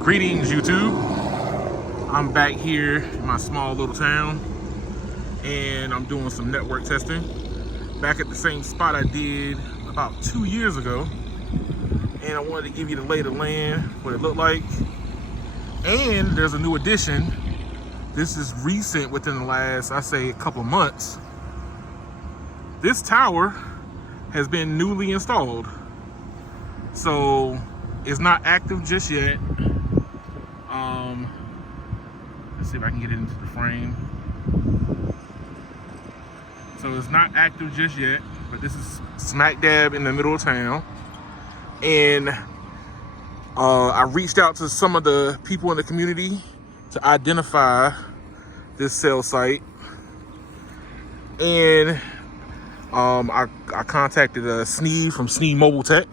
Greetings, YouTube. I'm back here in my small little town, and I'm doing some network testing. Back at the same spot I did about 2 years ago, and I wanted to give you the lay of the land, what it looked like. And there's a new addition. This is recent, within the last, I say, a couple months. This tower has been newly installed, so it's not active just yet. Let's see if I can get it into the frame. So it's not active just yet, but this is smack dab in the middle of town. And I reached out to some of the people in the community to identify this cell site. And I contacted Sneed from Sneed Mobile Tech.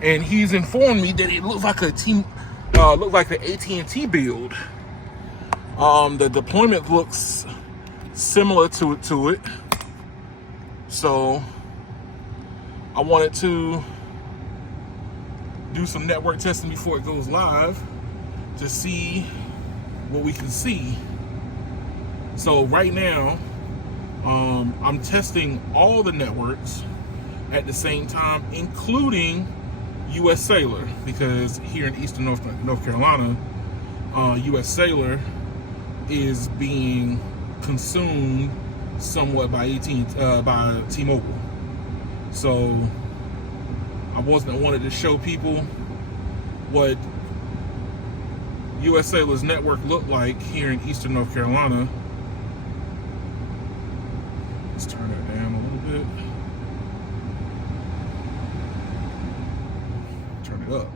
And he's informed me that it looks like the At&T build. The deployment looks similar to it. So I wanted to do some network testing before it goes live to see what we can see. So right now, I'm testing all the networks at the same time, including US Cellular, because here in Eastern North Carolina, US Cellular is being consumed somewhat by by T-Mobile. So I wanted to show people what US Cellular's network looked like here in Eastern North Carolina. Let's turn that down a little bit. Turn it up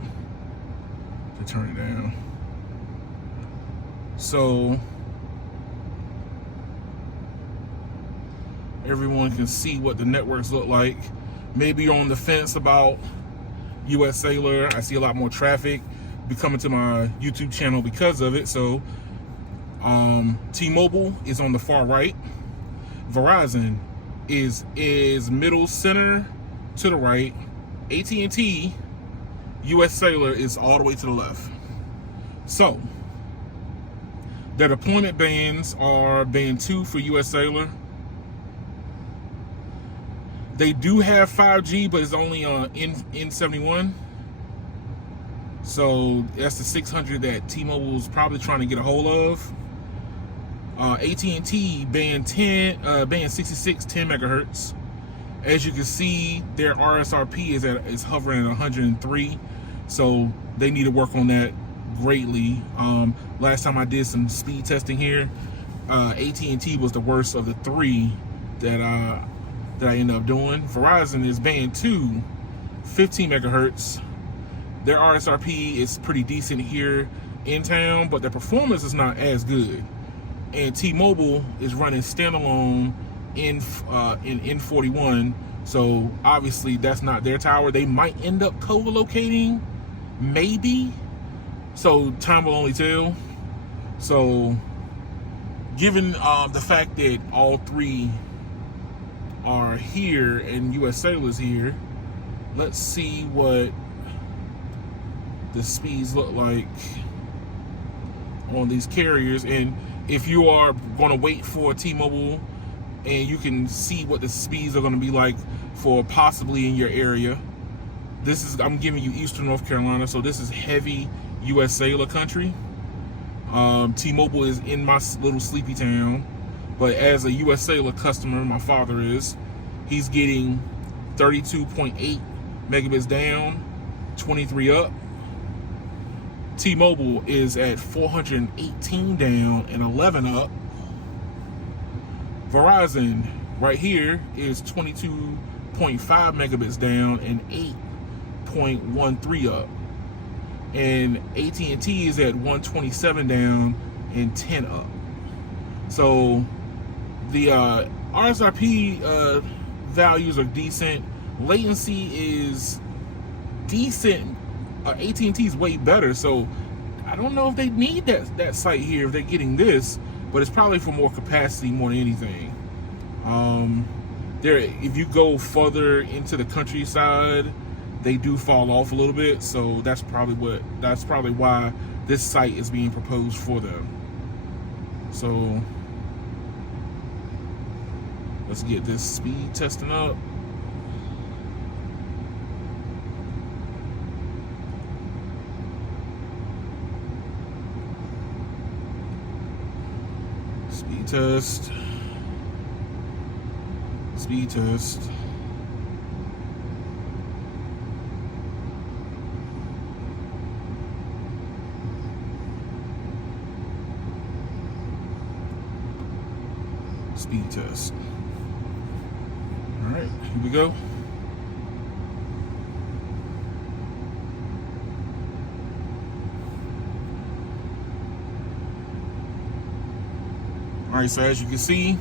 to turn it down. So everyone can see what the networks look like. Maybe you're on the fence about US Cellular. I see a lot more traffic be coming to my YouTube channel because of it. So T-Mobile is on the far right. Verizon is middle center to the right. At&T, US Cellular is all the way to the left. So the deployment bands are band 2 for US Cellular. They do have 5G, but it's only on N71. So that's the 600 that T-Mobile is probably trying to get a hold of. At&T band 66, 10 megahertz. As you can see, their RSRP is hovering at 103. So they need to work on that greatly. Last time I did some speed testing here, At&T was the worst of the three that I ended up doing. Verizon is band 2, 15 megahertz. Their RSRP is pretty decent here in town, but the performance is not as good. And T-Mobile is running standalone in N41, so obviously that's not their tower. They might end up co-locating, maybe. So time will only tell. So given the fact that all three are here and US Cellular is here, let's see what the speeds look like on these carriers. And if you are going to wait for T-Mobile, and you can see what the speeds are going to be like for possibly in your area. I'm giving you Eastern North Carolina, so this is heavy US Cellular country. T-Mobile is in my little sleepy town, but as a US Cellular customer, my father is, he's getting 32.8 megabits down, 23 up. T-Mobile is at 418 down and 11 up. Verizon right here is 22.5 megabits down and 8.13 up. And At&T is at 127 down and 10 up. So the RSRP values are decent. Latency is decent. At&T is way better, so I don't know if they need that site here if they're getting this, but it's probably for more capacity more than anything. If you go further into the countryside, they do fall off a little bit. So that's probably why this site is being proposed for them. So let's get this speed testing up. Speed test. Speed test. Speed test. All right, here we go. All right, so as you can see,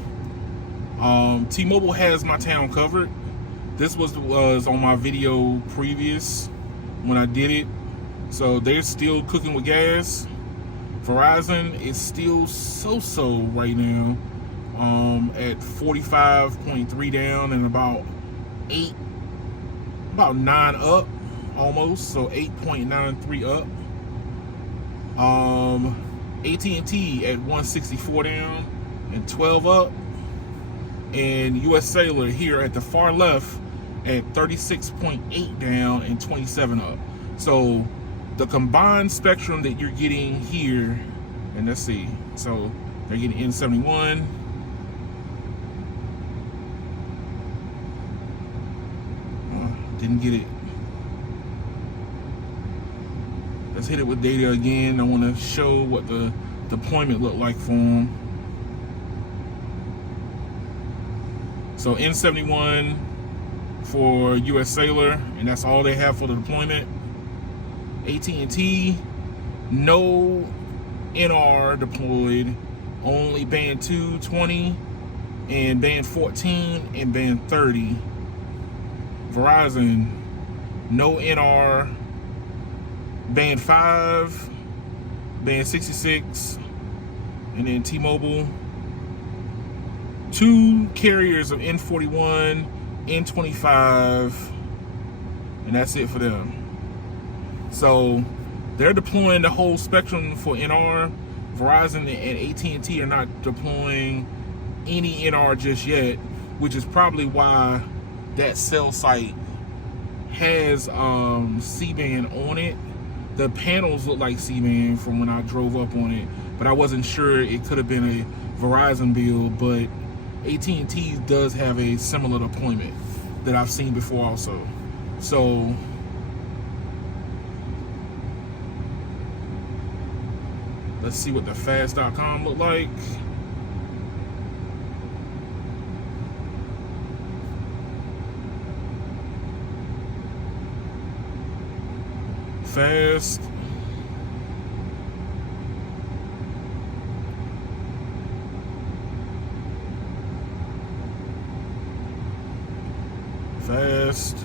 T-Mobile has my town covered. This was on my video previous when I did it. So they're still cooking with gas. Verizon is still so-so right now, at 45.3 down and about 9 up almost, so 8.93 up. At&T at 164 down and 12 up, and US Cellular here at the far left at 36.8 down and 27 up. So the combined spectrum that you're getting here, and let's see, so they're getting N71, didn't get it. Let's hit it with data again. I want to show what the deployment looked like for them. So N71 for US Cellular, and that's all they have for the deployment. AT&T, no NR deployed, only band 220 and band 14 and band 30. Verizon, no NR, band 5, band 66, and then T-Mobile, 2 carriers of N41, N25, and that's it for them. So they're deploying the whole spectrum for NR. Verizon and AT&T are not deploying any NR just yet, which is probably why that cell site has C-band on it. The panels look like C-band from when I drove up on it, but I wasn't sure. It could have been a Verizon build, but AT&T does have a similar deployment that I've seen before also. So let's see what the fast.com look like. Fast. Fast.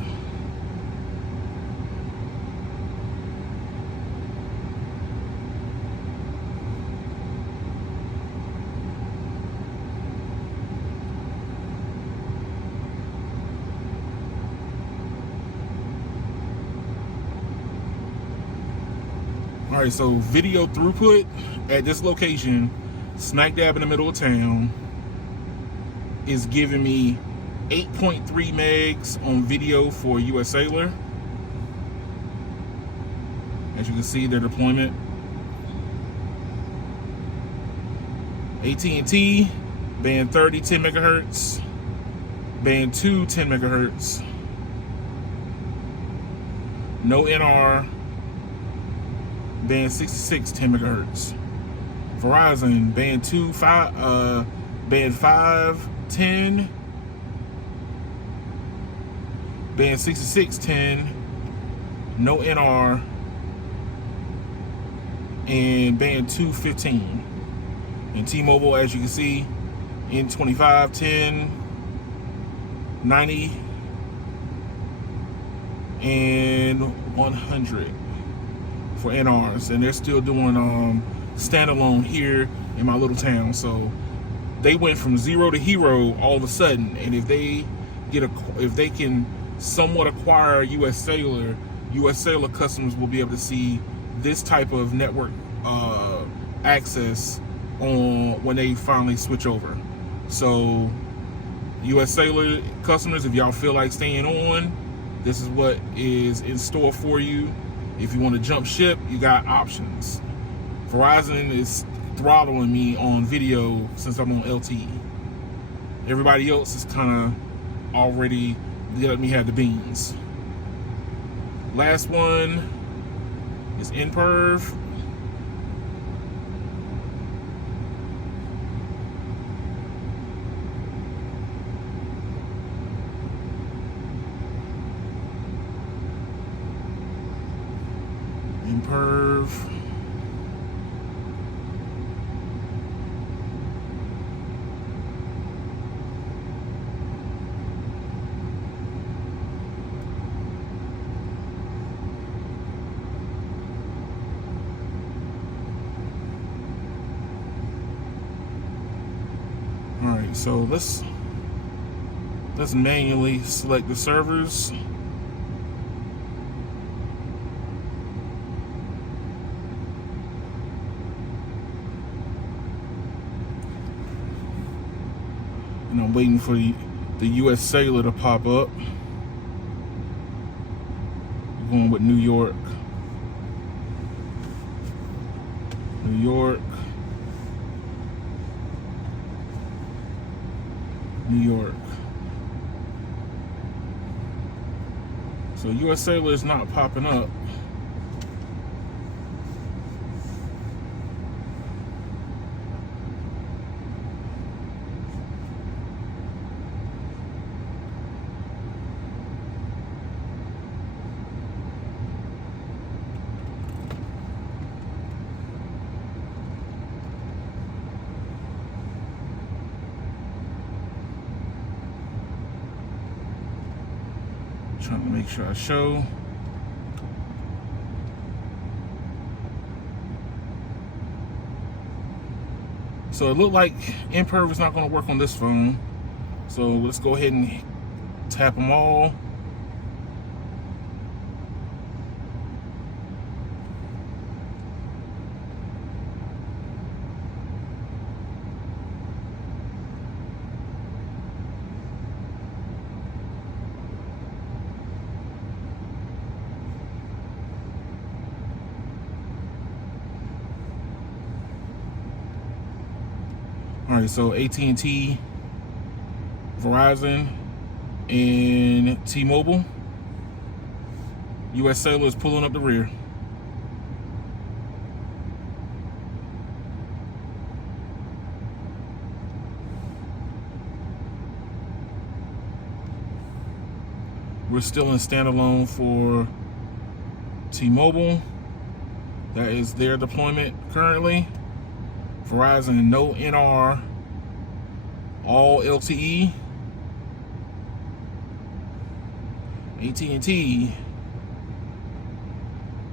All right, so video throughput at this location, smack dab in the middle of town, is giving me 8.3 megs on video for US Cellular. As you can see, their deployment. AT&T, band 30, 10 megahertz, band 2, 10 megahertz, no NR, band 66, 10 megahertz. Verizon, band 2, 5, band 5, 10, band 66, 10, no NR, and band 2, 15. And T-Mobile, as you can see, N25, 10, 90, and 100 for NRs, and they're still doing standalone here in my little town. So they went from zero to hero all of a sudden, and if they can somewhat acquire US Cellular, US Cellular customers will be able to see this type of network access on when they finally switch over. So US Cellular customers, if y'all feel like staying on, this is what is in store for you. If you want to jump ship, you got options. Verizon is throttling me on video since I'm on LTE. Everybody else is kind of already let me have the beans. Last one is InPerv. InPerv. All right, so let's manually select the servers. And I'm waiting for the US Cellular to pop up. We're going with New York. New York. New York. So US Cellular is not popping up. Trying to make sure I show. So it looked like InPerv is not going to work on this phone. So let's go ahead and tap them all. All right, so At&T, Verizon, and T-Mobile. US Cellular is pulling up the rear. We're still in standalone for T-Mobile. That is their deployment currently. Verizon, no NR, all LTE. At&T,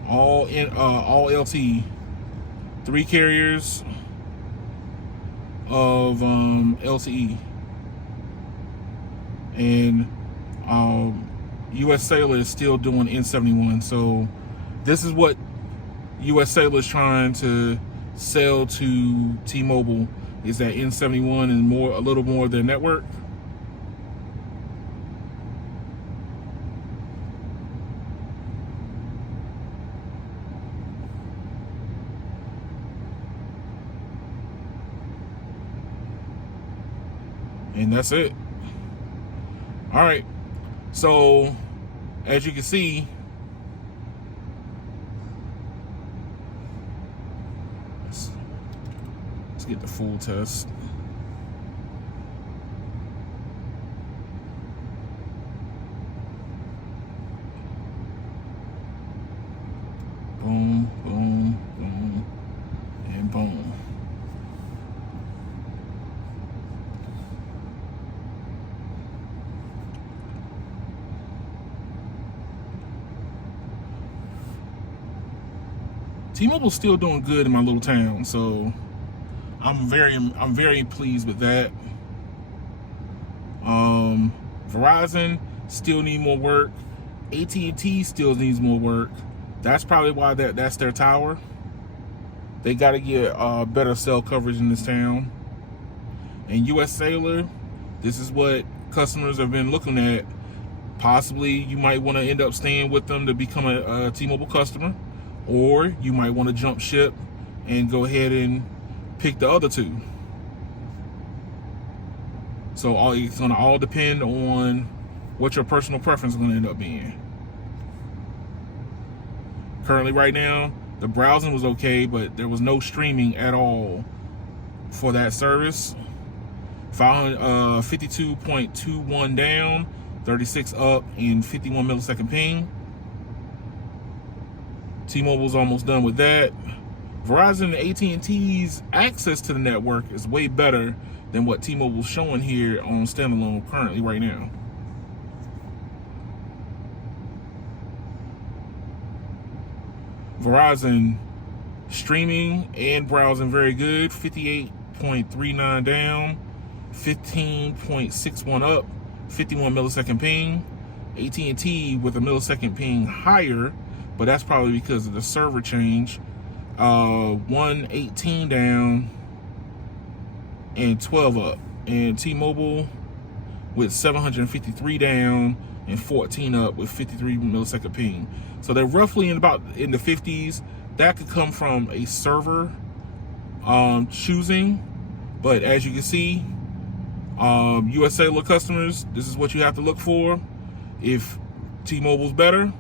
all LTE. 3 carriers of LTE, and US Cellular is still doing N71. So this is what US Cellular is trying to sell to T-Mobile, is that N71 and a little more of their network. And that's it. All right, so as you can see, let's get the full test. Boom, boom, boom, and boom. T-Mobile's still doing good in my little town, so I'm very pleased with that. Verizon still need more work. AT&T still needs more work. That's probably why that's their tower. They got to get better cell coverage in this town. And US Cellular, this is what customers have been looking at. Possibly you might want to end up staying with them to become a T-Mobile customer, or you might want to jump ship and go ahead and pick the other two. So it's going to all depend on what your personal preference is going to end up being. Currently right now, the browsing was okay, but there was no streaming at all for that service. 52.21 down, 36 up, and 51 millisecond ping. T-Mobile's almost done with that. Verizon and AT&T's access to the network is way better than what T-Mobile's showing here on standalone currently right now. Verizon streaming and browsing very good. 58.39 down, 15.61 up, 51 millisecond ping. AT&T with a millisecond ping higher, but that's probably because of the server change. 118 down and 12 up. And T-Mobile with 753 down and 14 up with 53 millisecond ping. So they're roughly in the 50s. That could come from a server choosing, but as you can see, US Cellular customers, this is what you have to look for. If T-Mobile's better,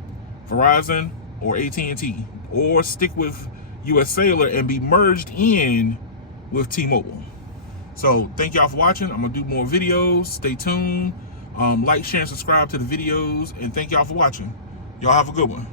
Verizon or AT&T, or stick with US Cellular and be merged in with T-Mobile. So thank y'all for watching. I'm gonna do more videos. Stay tuned. Like, share, and subscribe to the videos, and thank y'all for watching. Y'all have a good one.